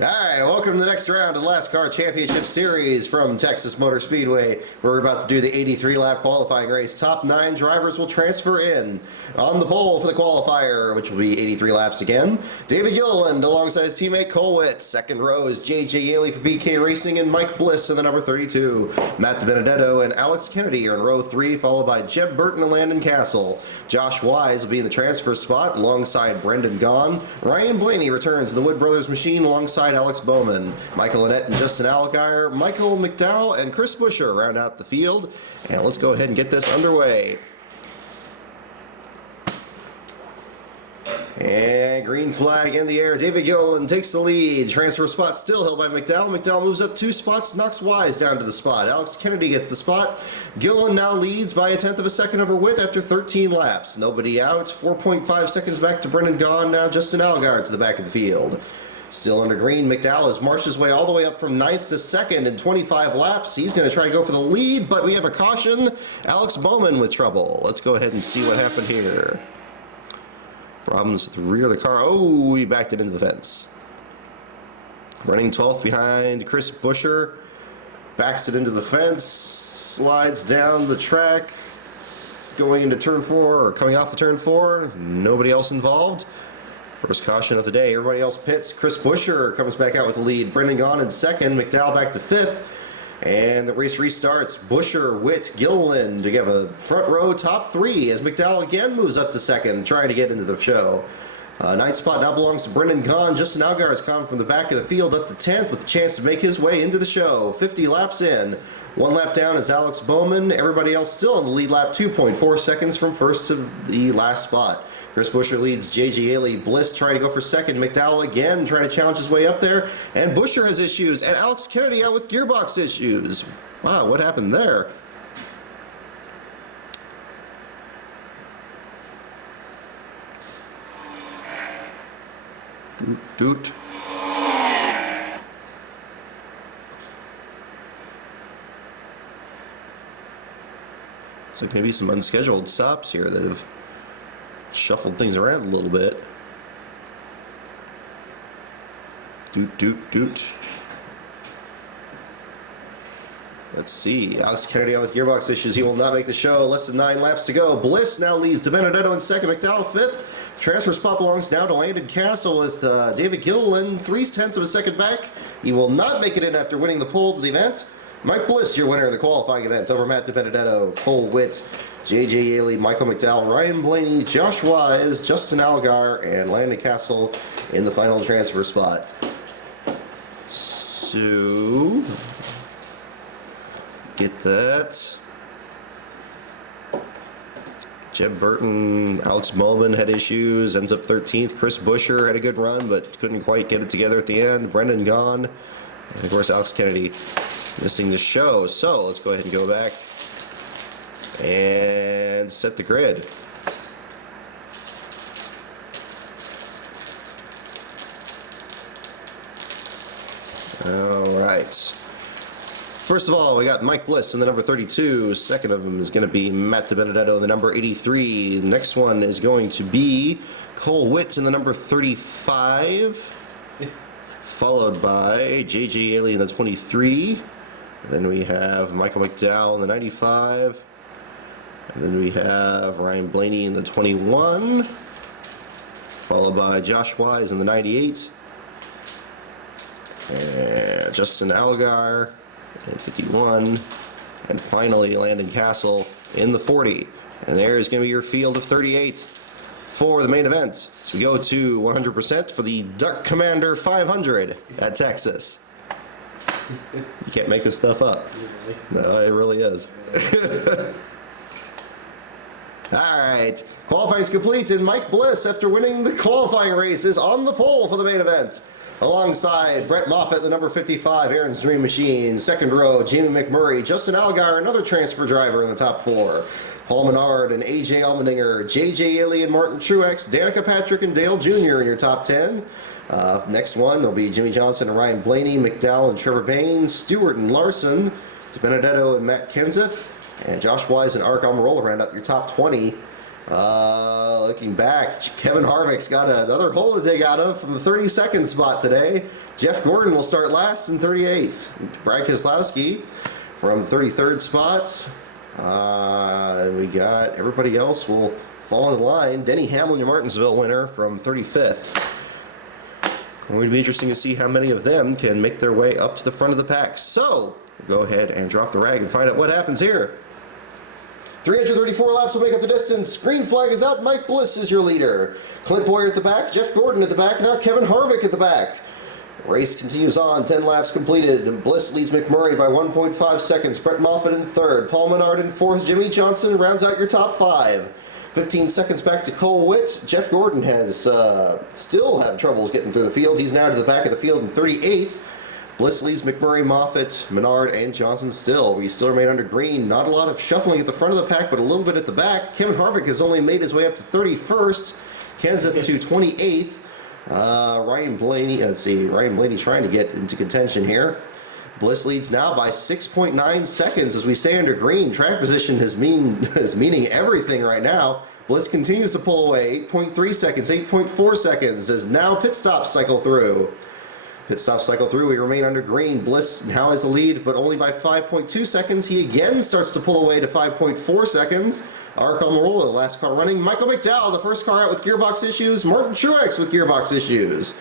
All right, welcome to the next round of the LASTCAR Championship Series from Texas Motor Speedway. We're about to do the 83-lap qualifying race. Top 9 drivers will transfer in. On the pole for the qualifier, which will be 83 laps again, David Gilliland alongside his teammate Cole Witt. Second row is J.J. Yaley for BK Racing and Mike Bliss in the number 32. Matt DiBenedetto and Alex Kennedy are in row 3, followed by Jeb Burton and Landon Castle. Josh Wise will be in the transfer spot alongside Brendan Gaughan. Ryan Blaney returns in the Wood Brothers machine alongside Alex Bowman. Michael Annett and Justin Allgaier, Michael McDowell and Chris Buescher round out the field. And let's go ahead and get this underway. And green flag in the air. David Gilliland takes the lead. Transfer spot still held by McDowell. McDowell moves up 2 spots, knocks Wise down to the spot. Alex Kennedy gets the spot. Gilliland now leads by 1/10 of a second over Witt after 13 laps. Nobody out. 4.5 seconds back to Brendan Gaughan. Now Justin Allgaier to the back of the field. Still under green, McDowell has marched his way all the way up from 9th to 2nd in 25 laps. He's going to try to go for the lead, but we have a caution. Alex Bowman with trouble. Let's go ahead and see what happened here. Problems at the rear of the car. Oh, he backed it into the fence. Running 12th behind Chris Buescher. Backs it into the fence. Slides down the track. Going into turn 4, or coming off of turn 4. Nobody else involved. First caution of the day. Everybody else pits. Chris Buescher comes back out with the lead. Brendan Gaughan in 2nd. McDowell back to 5th. And the race restarts. Buescher, Witt, Gilliland to give a front row top 3 as McDowell again moves up to 2nd, trying to get into the show. 9th spot now belongs to Brendan Gaughan. Justin Allgaier has come from the back of the field up to 10th with a chance to make his way into the show. 50 laps in. 1 lap down is Alex Bowman. Everybody else still in the lead lap, 2.4 seconds from first to the last spot. Chris Buescher leads J.J. Yaley. Bliss trying to go for 2nd. McDowell again trying to challenge his way up there. And Buescher has issues. And Alex Kennedy out with gearbox issues. Wow, what happened there? Doot. Looks like maybe some unscheduled stops here that have shuffled things around a little bit. Doot, doot, doot. Let's see. Alex Kennedy out with gearbox issues. He will not make the show. Less than 9 laps to go. Bliss now leads DiBenedetto in 2nd. McDowell 5th. Transfer spot belongs now to Landon Castle with David Gilliland 3/10 of a second back. He will not make it in after winning the pole to the event. Mike Bliss, your winner of the qualifying event, over Matt DiBenedetto, Cole Witt, J.J. Yaley, Michael McDowell, Ryan Blaney, Josh Wise, Justin Allgaier, and Landon Castle in the final transfer spot. So, get that. Jeb Burton, Alex Bowman had issues, ends up 13th. Chris Buescher had a good run, but couldn't quite get it together at the end. Brendan Gaughan, and of course Alex Kennedy missing the show. So let's go ahead and go back and set the grid. All right. First of all, we got Mike Bliss in the number 32. Second of them is going to be Matt DiBenedetto, the number 83. Next one is going to be Cole Witt in the number 35. Followed by J.J. Yaley in the 23. And then we have Michael McDowell in the 95. And then we have Ryan Blaney in the 21. Followed by Josh Wise in the 98. And Justin Allgaier in 51. And finally Landon Castle in the 40. And there's going to be your field of 38 for the main event. So we go to 100% for the Duck Commander 500 at Texas. You can't make this stuff up. No, it really is. All right, qualifying's complete, and Mike Bliss, after winning the qualifying race, is on the pole for the main event. Alongside Brett Moffitt, the number 55, Aaron's Dream Machine. Second row, Jamie McMurray, Justin Allgaier, another transfer driver in the top 4. Paul Menard and A.J. Allmendinger, J.J. Yaley and Martin Truex, Danica Patrick and Dale Jr. in your top 10. Next one will be Jimmy Johnson and Ryan Blaney, McDowell and Trevor Bain, Stewart and Larson, DiBenedetto and Matt Kenseth, and Josh Wise and Ark Almirola round out your top 20. Looking back, Kevin Harvick's got another hole to dig out of from the 32nd spot today. Jeff Gordon will start last in 38th. Brad Keselowski from 33rd spot. And we got everybody else will fall in line. Denny Hamlin, your Martinsville winner, from 35th. Going to be interesting to see how many of them can make their way up to the front of the pack. So, go ahead and drop the rag and find out what happens here. 334 laps will make up the distance. Green flag is out. Mike Bliss is your leader. Clint Boyer at the back. Jeff Gordon at the back. Now Kevin Harvick at the back. Race continues on. 10 laps completed. Bliss leads McMurray by 1.5 seconds. Brett Moffitt in third. Paul Menard in fourth. Jimmy Johnson rounds out your top 5. 15 seconds back to Cole Witt. Jeff Gordon has still have troubles getting through the field. He's now to the back of the field in 38th. Bliss leads McMurray, Moffitt, Menard, and Johnson still. We still remain under green. Not a lot of shuffling at the front of the pack, but a little bit at the back. Kevin Harvick has only made his way up to 31st. Kenseth to 28th. Ryan Blaney, Ryan Blaney trying to get into contention here. Bliss leads now by 6.9 seconds as we stay under green. Track position is meaning everything right now. Bliss continues to pull away. 8.3 seconds, 8.4 seconds as now pit stops cycle through. Pit stops cycle through. We remain under green. Bliss now has the lead, but only by 5.2 seconds. He again starts to pull away to 5.4 seconds. Aric Almirola, the last car running. Michael McDowell, the first car out with gearbox issues. Martin Truex with gearbox issues.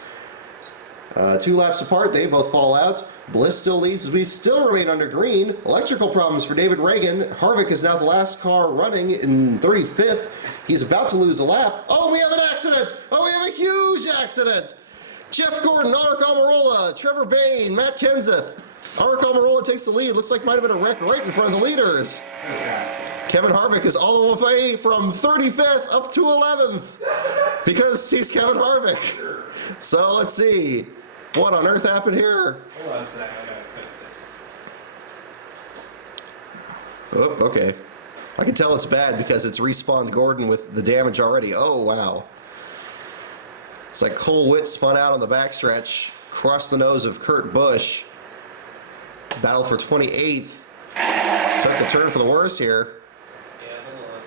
2 laps apart, they both fall out. Bliss still leads as we still remain under green. Electrical problems for David Reagan. Harvick is now the last car running in 35th. He's about to lose a lap. Oh, we have an accident! Oh, we have a huge accident! Jeff Gordon, Aric Almirola, Trevor Bayne, Matt Kenseth. Aric Almirola takes the lead. Looks like might have been a wreck right in front of the leaders. Kevin Harvick is all the way from 35th up to 11th because he's Kevin Harvick. So let's see. What on earth happened here? Hold on a second, I gotta cut this. Oh, okay. I can tell it's bad because it's respawned Gordon with the damage already. Oh, wow. It's like Cole Witt spun out on the backstretch, crossed the nose of Kurt Busch. Battle for 28th. Took a turn for the worse here. Yeah, hold on.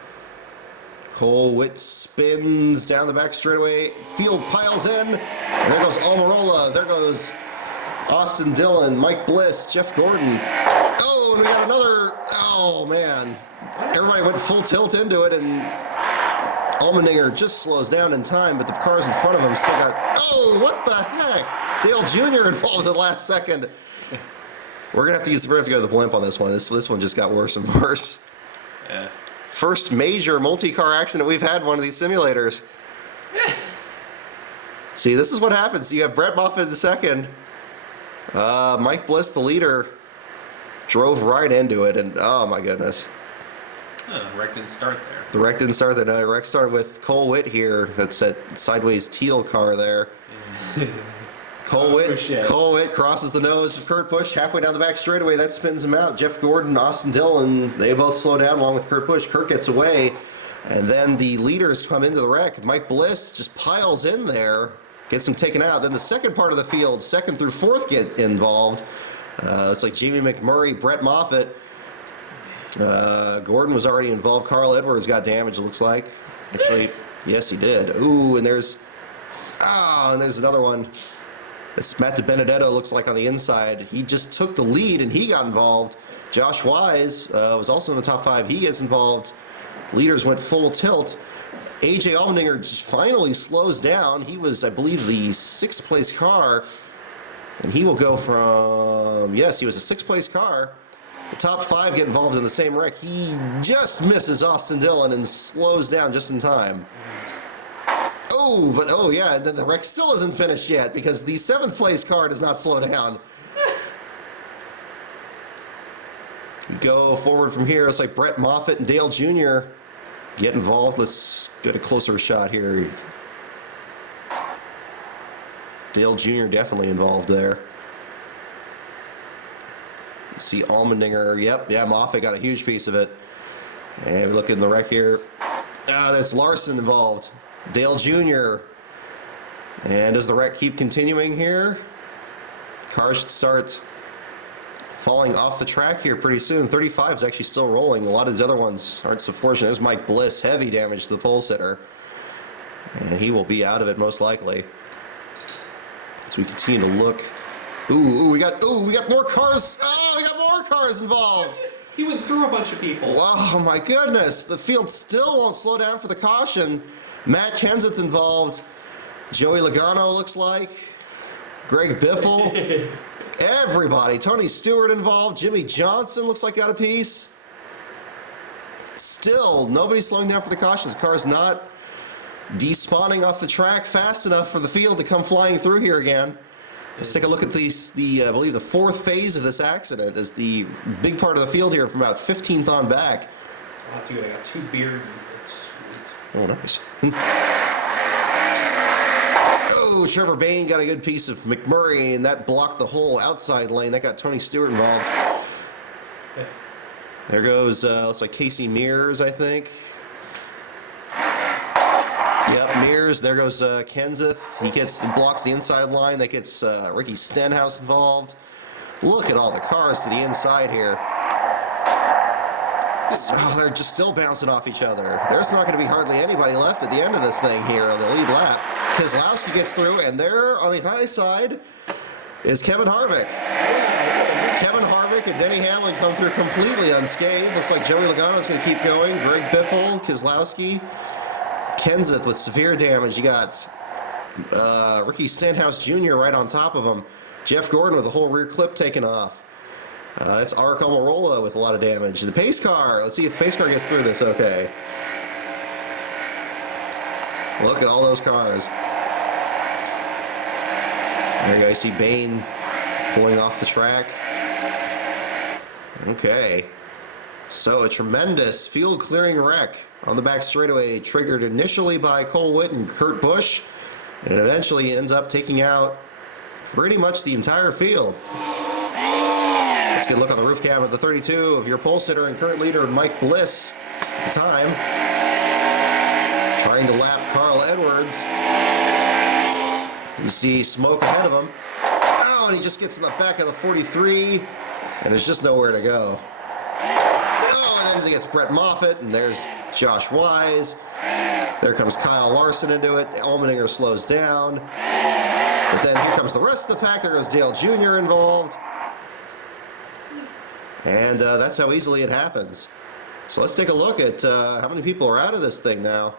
Cole Witt spins down the back straightaway. Field piles in. And there goes Almirola. There goes Austin Dillon, Mike Bliss, Jeff Gordon. Oh, and we got another. Oh, man. Everybody went full tilt into it, and Allmendinger just slows down in time, but the cars in front of him still got. Oh, what the heck? Dale Jr. involved at the last second. We're gonna have to go to the blimp on this one. This one just got worse and worse. Yeah. First major multi-car accident we've had in one of these simulators. See, this is what happens. You have Brett Moffitt in the second. Mike Bliss, the leader, drove right into it, and oh my goodness. Wreck didn't start there. The wreck didn't start there. No, the wreck started with Cole Witt here. That's that sideways teal car there. Cole Witt crosses the nose of Kurt Busch halfway down the back straightaway. That spins him out. Jeff Gordon, Austin Dillon, they both slow down along with Kurt Busch. Kurt gets away, and then the leaders come into the wreck. Mike Bliss just piles in there, gets him taken out. Then the second part of the field, second through fourth, get involved. It's like Jamie McMurray, Brett Moffitt. Gordon was already involved. Carl Edwards got damaged, it looks like. Actually, yes, he did. Ooh, and there's another one. It's Matt DiBenedetto, looks like on the inside. He just took the lead and he got involved. Josh Wise was also in the top 5. He gets involved. Leaders went full tilt. AJ Allmendinger just finally slows down. He was, I believe, the 6th place car. And he will go from, yes, he was a 6th place car. The top 5 get involved in the same wreck. He just misses Austin Dillon and slows down just in time. Oh, but oh yeah, the wreck still isn't finished yet because the 7th place car does not slow down. We go forward from here. It's like Brett Moffitt and Dale Jr. get involved. Let's get a closer shot here. Dale Jr. definitely involved there. See Allmendinger, yeah, Moffitt got a huge piece of it. And we look in the wreck here. There's Larson involved. Dale Jr. And does the wreck keep continuing here? Cars should start falling off the track here pretty soon. 35 is actually still rolling. A lot of these other ones aren't so fortunate. There's Mike Bliss, heavy damage to the pole sitter. And he will be out of it most likely. As we continue to look Ooh, we got more cars. Oh, we got more cars involved. He went through a bunch of people. Wow, my goodness. The field still won't slow down for the caution. Matt Kenseth involved. Joey Logano looks like. Greg Biffle. Everybody. Tony Stewart involved. Jimmy Johnson looks like got a piece. Still, nobody's slowing down for the cautions. The car's not despawning off the track fast enough for the field to come flying through here again. Let's take a look at I believe the fourth phase of this accident is the big part of the field here from about 15th on back. Oh, dude, I got 2 beards. Sweet. Oh, nice. Oh, Trevor Bayne got a good piece of McMurray, and that blocked the whole outside lane. That got Tony Stewart involved. There goes, looks like Casey Mears, I think. Yep, Mears. There goes Kenseth. He blocks the inside line. That gets Ricky Stenhouse involved. Look at all the cars to the inside here. Oh, they're just still bouncing off each other. There's not going to be hardly anybody left at the end of this thing here on the lead lap. Keselowski gets through, and there on the high side is Kevin Harvick. Kevin Harvick and Denny Hamlin come through completely unscathed. Looks like Joey Logano's going to keep going. Greg Biffle, Keselowski, Kenseth with severe damage. You got Ricky Stenhouse Jr. right on top of him. Jeff Gordon with the whole rear clip taken off. That's Aric Almirola with a lot of damage. The pace car. Let's see if the pace car gets through this okay. Look at all those cars. There you go. You see Bayne pulling off the track. Okay. So a tremendous field clearing wreck on the back straightaway, triggered initially by Cole Whitt and Kurt Busch, and eventually ends up taking out pretty much the entire field. Let's get a look on the roof cam of the 32 of your pole sitter and current leader Mike Bliss at the time, trying to lap Carl Edwards. You see smoke ahead of him. Oh, and he just gets in the back of the 43, and there's just nowhere to go. Oh, and then he gets Brett Moffitt, and there's Josh Wise. There comes Kyle Larson into it. Allmendinger slows down. But then here comes the rest of the pack. There goes Dale Jr. involved. And that's how easily it happens. So let's take a look at how many people are out of this thing now.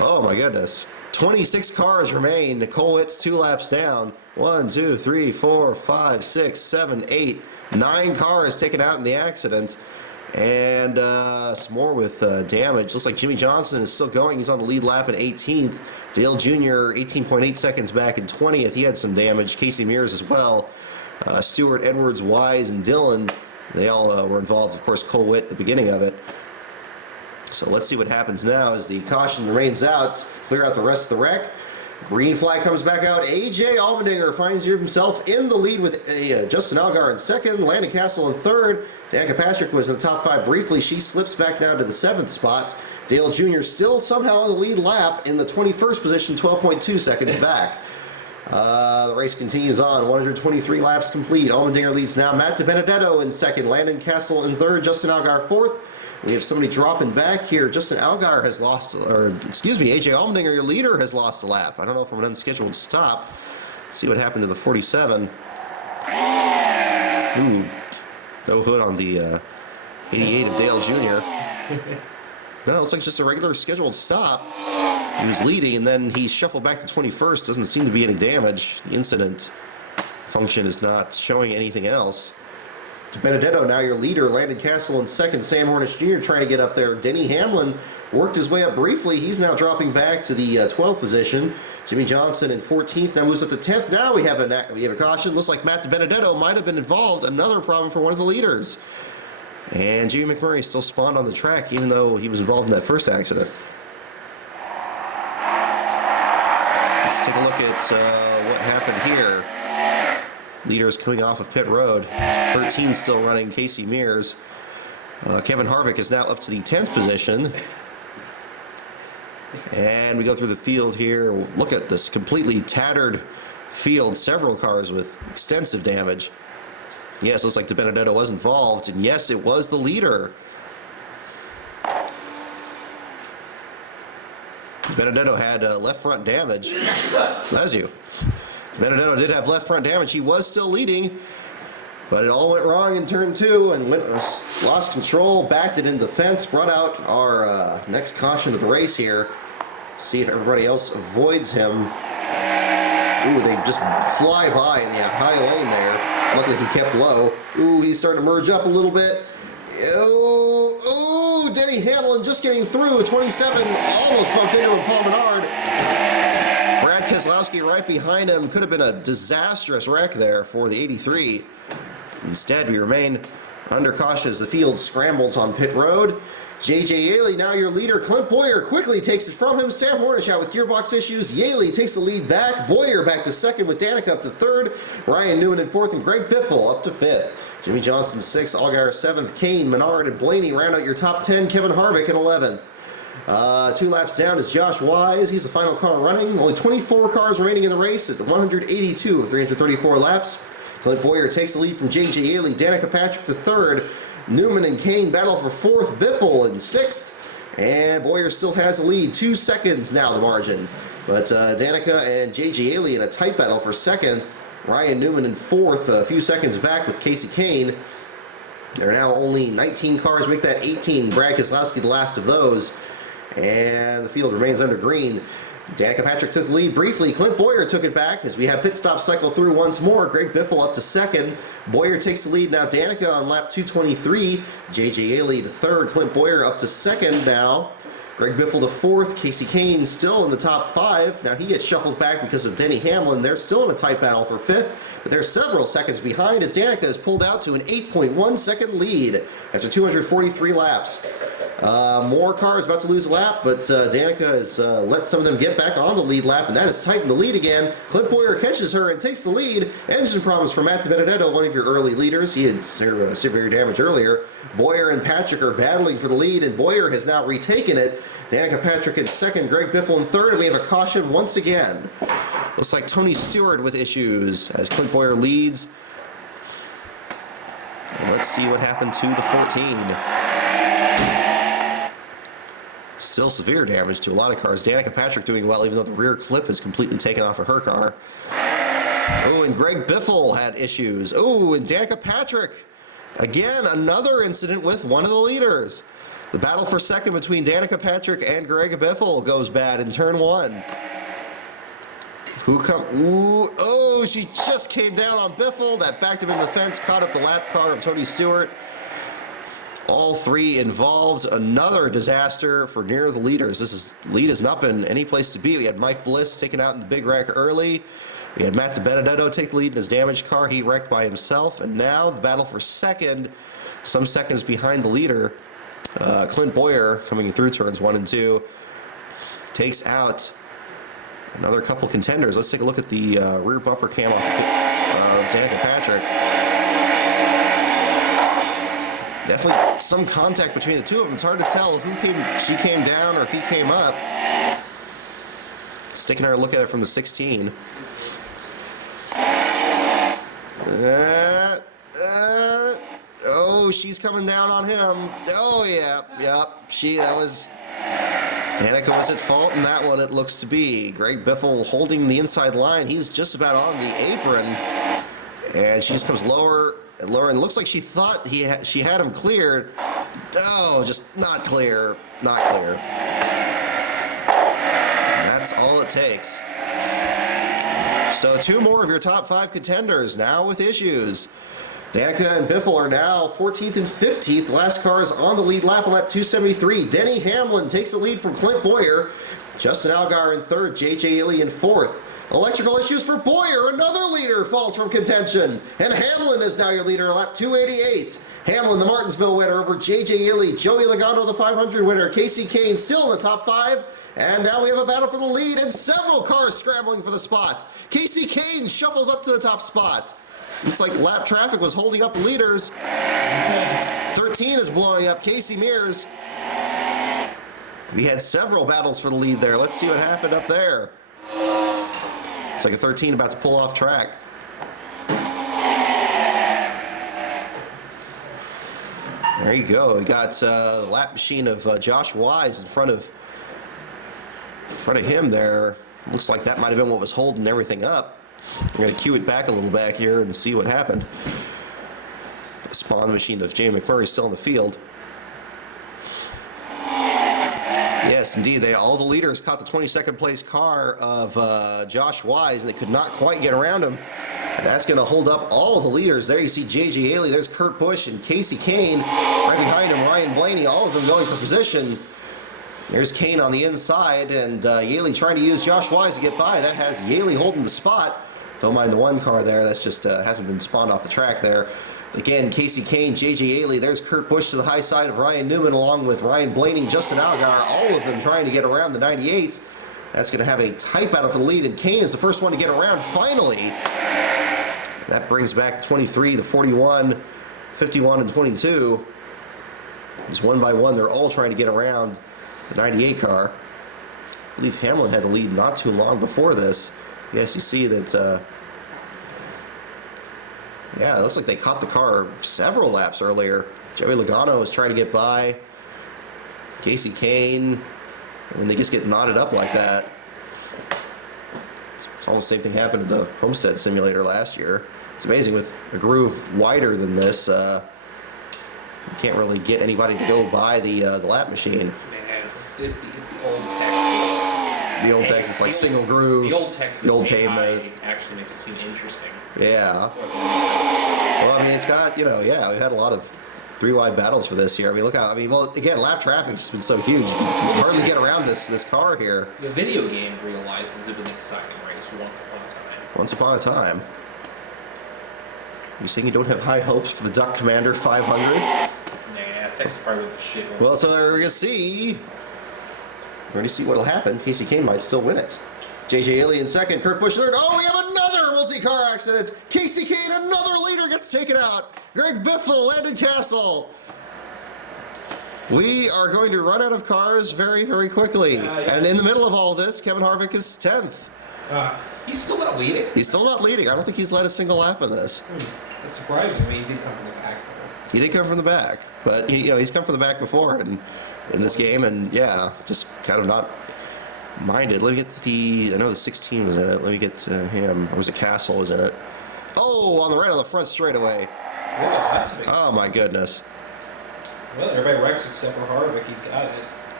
Oh my goodness. 26 cars remain. Cole Whitt's 2 laps down. 1, 2, 3, 4, 5, 6, 7, 8, 9 cars taken out in the accident. And some more with damage. Looks like Jimmy Johnson is still going. He's on the lead lap in 18th. Dale Jr. 18.8 seconds back in 20th. He had some damage. Casey Mears as well. Stewart, Edwards, Wise, and Dillon, they all were involved. Of course, Cole Whitt at the beginning of it. So let's see what happens now as the caution rains out, clear out the rest of the wreck. Green flag comes back out. A.J. Allmendinger finds himself in the lead with Justin Allgaier in second, Landon Castle in third. Danica Patrick was in the top 5 briefly. She slips back down to the 7th spot. Dale Jr. still somehow in the lead lap in the 21st position, 12.2 seconds back. The race continues on. 123 laps complete. Allmendinger leads now. Matt DiBenedetto in second. Landon Castle in third. Justin Allgaier fourth. We have somebody dropping back here. Justin Allgaier has lost, or excuse me, A.J. Allmendinger, your leader, has lost a lap. I don't know if from an unscheduled stop. Let's see what happened to the 47. Ooh, no hood on the 88 of Dale Jr. No, it looks like just a regular scheduled stop. He was leading, and then he shuffled back to 21st. Doesn't seem to be any damage. The incident function is not showing anything else. Benedetto now your leader. Landon Castle in second. Sam Hornish Jr. trying to get up there. Denny Hamlin worked his way up briefly. He's now dropping back to the 12th position. Jimmy Johnson in 14th. Now moves up to 10th. Now we have a caution. Looks like Matt DiBenedetto might have been involved. Another problem for one of the leaders. And Jimmy McMurray still spawned on the track, even though he was involved in that first accident. Let's take a look at what happened here. Leaders coming off of pit road. 13 still running Casey Mears. Kevin Harvick is now up to the 10th position. And we go through the field here. Look at this completely tattered field. Several cars with extensive damage. Yes, looks like DiBenedetto was involved. And yes, it was the leader. DiBenedetto had left front damage. That's you. Benedetto did have left front damage. He was still leading, but it all went wrong in turn 2 and lost control, backed it into the fence, brought out our next caution of the race here. See if everybody else avoids him. Ooh, they just fly by in the high lane there. Luckily he kept low. Ooh, he's starting to merge up a little bit. Ooh, Denny Hamlin just getting through. 27, almost bumped into a Paul Menard. Brad Keselowski right behind him. Could have been a disastrous wreck there for the 83. Instead, we remain under caution as the field scrambles on pit road. J.J. Yaley, now your leader. Clint Boyer quickly takes it from him. Sam Hornish out with gearbox issues. Yaley takes the lead back. Boyer back to second with Danica up to third. Ryan Newman in fourth and Greg Biffle up to fifth. Jimmy Johnson sixth. Allgaier seventh. Kane, Menard, and Blaney round out your top 10. Kevin Harvick in 11th. 2 laps down is Josh Wise. He's the final car running. Only 24 cars remaining in the race at 182 of 334 laps. Clint Boyer takes the lead from J.J. Yaley. Danica Patrick to third. Newman and Kane battle for fourth. Biffle in sixth. And Boyer still has the lead. 2 seconds now the margin. But Danica and J.J. Yaley in a tight battle for second. Ryan Newman in fourth, a few seconds back with Casey Kane. There are now only 19 cars, make that 18. Brad Keselowski the last of those. And the field remains under green. Danica Patrick took the lead briefly. Clint Boyer took it back as we have pit stop cycle through once more. Greg Biffle up to second. Boyer takes the lead now. Danica on lap 223. J.J. Yaley to third. Clint Boyer up to second now. Greg Biffle to fourth. Casey Kane still in the top 5. Now he gets shuffled back because of Denny Hamlin. They're still in a tight battle for fifth, but they're several seconds behind as Danica is pulled out to an 8.1 second lead after 243 laps. More cars about to lose a lap, but Danica has let some of them get back on the lead lap, and that has tightened the lead again. Clint Boyer catches her and takes the lead. Engine problems for Matt Benedetto, one of your early leaders. He had severe damage earlier. Boyer and Patrick are battling for the lead, and Boyer has now retaken it. Danica Patrick in second, Greg Biffle in third, and we have a caution once again. Looks like Tony Stewart with issues as Clint Boyer leads. And let's see what happened to the 14. Still severe damage to a lot of cars. Danica Patrick doing well, even though the rear clip is completely taken off of her car. Oh, and Greg Biffle had issues. Oh, and Danica Patrick. Again, another incident with one of the leaders. The battle for second between Danica Patrick and Greg Biffle goes bad in turn 1. Ooh, oh, she just came down on Biffle. That backed him into the fence, caught up the lap car of Tony Stewart. All 3 involved. Another disaster for near the leaders. Lead has not been any place to be. We had Mike Bliss taken out in the big wreck early. We had Matt Benedetto take the lead in his damaged car. He wrecked by himself. And now the battle for second, some seconds behind the leader. Clint Boyer coming through turns 1 and 2 takes out another couple contenders. Let's take a look at the rear bumper cam of Danica Patrick. Definitely some contact between the two of them. It's hard to tell she came down or if he came up. Let's take another look at it from the 16. Oh, she's coming down on him. Oh, yeah, yep. Danica was at fault in that one, it looks to be. Greg Biffle holding the inside line. He's just about on the apron. And she just comes lower and lower. And it looks like she thought she had him cleared. Oh, just not clear. Not clear. And that's all it takes. So 2 more of your top 5 contenders now with issues. Danica and Biffle are now 14th and 15th. The last car is on the lead lap on lap 273. Denny Hamlin takes the lead from Clint Boyer. Justin Allgaier in third. J.J. Yaley in fourth. Electrical issues for Boyer. Another leader falls from contention. And Hamlin is now your leader at lap 288. Hamlin, the Martinsville winner over J.J. Yaley. Joey Logano, the 500 winner. Casey Kane still in the top 5. And now we have a battle for the lead and several cars scrambling for the spot. Casey Kane shuffles up to the top spot. Looks like lap traffic was holding up the leaders. 13 is blowing up. Casey Mears. We had several battles for the lead there. Let's see what happened up there. It's like a 13 about to pull off track. There you go. We got the lap machine of Josh Wise in front of him there. Looks like that might have been what was holding everything up. I'm going to cue it back a little back here and see what happened. The spawn machine of Jamie McMurray is still in the field. Yes, indeed. All the leaders caught the 22nd place car of Josh Wise, and they could not quite get around him. And that's going to hold up all of the leaders. There you see J.J. Haley. There's Kurt Busch and Casey Kane. Right behind him, Ryan Blaney. All of them going for position. There's Kane on the inside, and Yaley trying to use Josh Wise to get by. That has Yaley holding the spot. Don't mind the one car there. That's just hasn't been spawned off the track there. Again, Casey Kane, J.J. Haley. There's Kurt Busch to the high side of Ryan Newman, along with Ryan Blaney, Justin Allgaier. All of them trying to get around the 98s. That's going to have a tight battle for the lead, and Kane is the first one to get around finally. That brings back 23, the 41, 51, and 22. Just one by one, they're all trying to get around the 98 car. I believe Hamlin had the lead not too long before this. Yes, you see that, yeah, it looks like they caught the car several laps earlier. Joey Logano was trying to get by. Casey Kane, and they just get knotted up like that. It's almost the same thing happened at the Homestead Simulator last year. It's amazing with a groove wider than this, you can't really get anybody to go by the lap machine. Man, it's the old Texas. The old Texas, like single groove. The old Texas. The old pavement. Actually makes it seem interesting. Yeah. Well, I mean, it's got, yeah, we've had a lot of three-wide battles for this here. I mean, look how, well, again, lap traffic's just been so huge. You can hardly get around this car here. The video game realizes it was an exciting race once upon a time. Once upon a time. You saying you don't have high hopes for the Duck Commander 500? Nah, Texas probably with the shit. Well, so we're going to see. We're going to see what'll happen. Casey Kane might still win it. J.J. Haley in second, Kurt Busch third. Oh, we have another multi-car accident. Casey Kane, another leader, gets taken out. Greg Biffle, Landon Castle. We are going to run out of cars very, very quickly. Yeah. And in the middle of all this, Kevin Harvick is 10th. He's still not leading? He's still not leading. I don't think he's led a single lap in this. That's surprising. I mean, he did come from the back. He did come from the back, but he's come from the back before in this game, and yeah, just kind of not minded. Let me get I know the 16 was in it. Let me get him. Or was it Castle was in it? Oh, on the right on the front straightaway. Oh my goodness. Well, everybody wrecks except for Harvick. He's got it.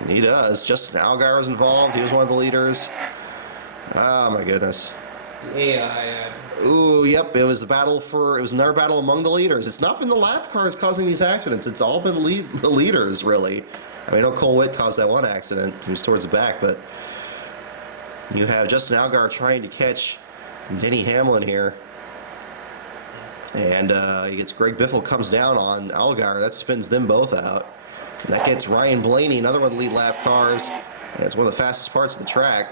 He does. Justin Allgaier was involved. He was one of the leaders. Oh my goodness. Yeah. Ooh, yep. It was another battle among the leaders. It's not been the lap cars causing these accidents. It's all been the leaders, really. I mean, I know Cole Witt caused that one accident. He was towards the back, but you have Justin Allgaier trying to catch Denny Hamlin here. And he gets Greg Biffle comes down on Allgaier. That spins them both out. And that gets Ryan Blaney, another one of the lead lap cars. And it's one of the fastest parts of the track.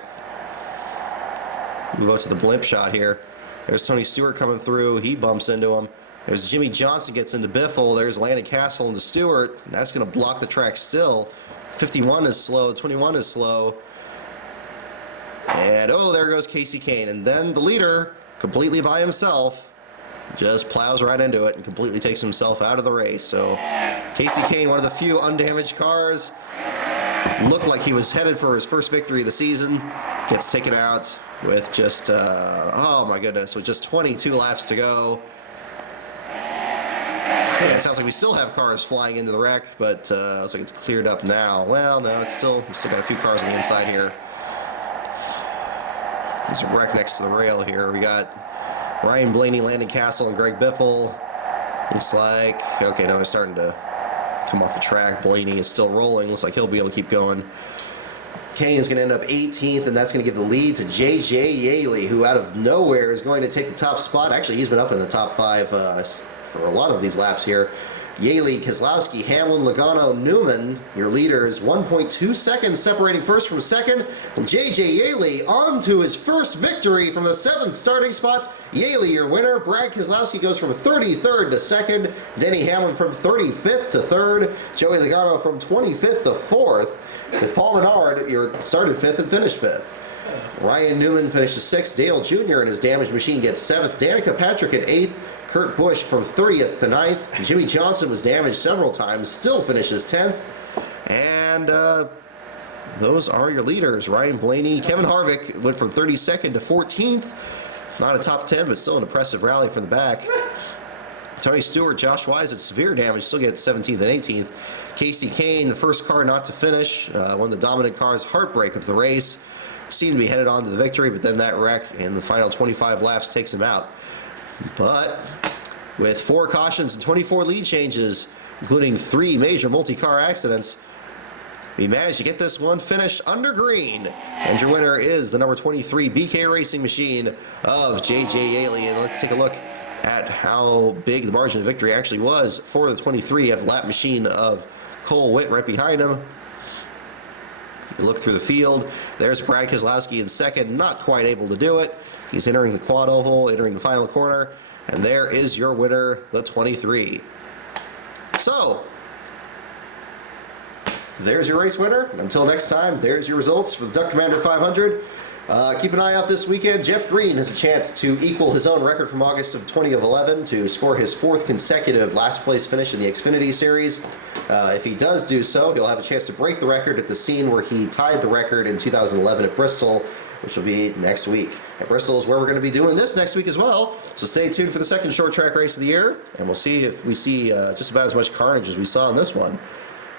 Move up to the blimp shot here. There's Tony Stewart coming through. He bumps into him. There's Jimmy Johnson gets into Biffle. There's Landon Castle into Stewart. That's going to block the track still. 51 is slow. 21 is slow. And, oh, there goes Casey Kane. And then the leader, completely by himself, just plows right into it and completely takes himself out of the race. So Casey Kane, one of the few undamaged cars, looked like he was headed for his first victory of the season, gets taken out with just, oh my goodness, with just 22 laps to go. Yeah, it sounds like we still have cars flying into the wreck, but looks like it's cleared up now. Well, no, we still got a few cars on the inside here. There's a wreck next to the rail here. We got Ryan Blaney, Landon Castle, and Greg Biffle. Looks like, okay, no, they're starting to come off the track. Blaney is still rolling. Looks like he'll be able to keep going. Kane is going to end up 18th, and that's going to give the lead to J.J. Yaley, who out of nowhere is going to take the top spot. Actually, he's been up in the top 5 for a lot of these laps here. Yaley, Keselowski, Hamlin, Logano, Newman, your leaders, 1.2 seconds separating first from second. J.J. Yaley on to his first victory from the 7th starting spot. Yaley, your winner. Brad Keselowski goes from 33rd to 2nd. Denny Hamlin from 35th to 3rd. Joey Logano from 25th to 4th. With Paul Menard, you started 5th and finished 5th. Ryan Newman finishes 6th. Dale Jr. in his damaged machine gets 7th. Danica Patrick at 8th. Kurt Busch from 30th to 9th. Jimmy Johnson was damaged several times, still finishes 10th. And those are your leaders. Ryan Blaney, Kevin Harvick went from 32nd to 14th. Not a top 10, but still an impressive rally from the back. Tony Stewart, Josh Wise at severe damage, still get 17th and 18th. Casey Kane, the first car not to finish, one of the dominant cars, heartbreak of the race. Seemed to be headed on to the victory, but then that wreck in the final 25 laps takes him out. But with 4 cautions and 24 lead changes, including 3 major multi-car accidents, we managed to get this one finished under green. And your winner is the number 23 BK Racing Machine of J.J. Yaley. And let's take a look at how big the margin of victory actually was for the 23. You have the lap machine of Cole Witt right behind him. You look through the field. There's Brad Keselowski in second, not quite able to do it. He's entering the quad oval, entering the final corner. And there is your winner, the 23. So, there's your race winner. Until next time, there's your results for the Duck Commander 500. Keep an eye out this weekend. Jeff Green has a chance to equal his own record from August of 2011 to score his 4th consecutive last place finish in the Xfinity Series. If he does do so, he'll have a chance to break the record at the scene where he tied the record in 2011 at Bristol, which will be next week. And Bristol is where we're going to be doing this next week as well. So stay tuned for the second short track race of the year, and we'll see if we see just about as much carnage as we saw in this one.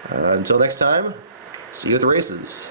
Until next time, see you at the races.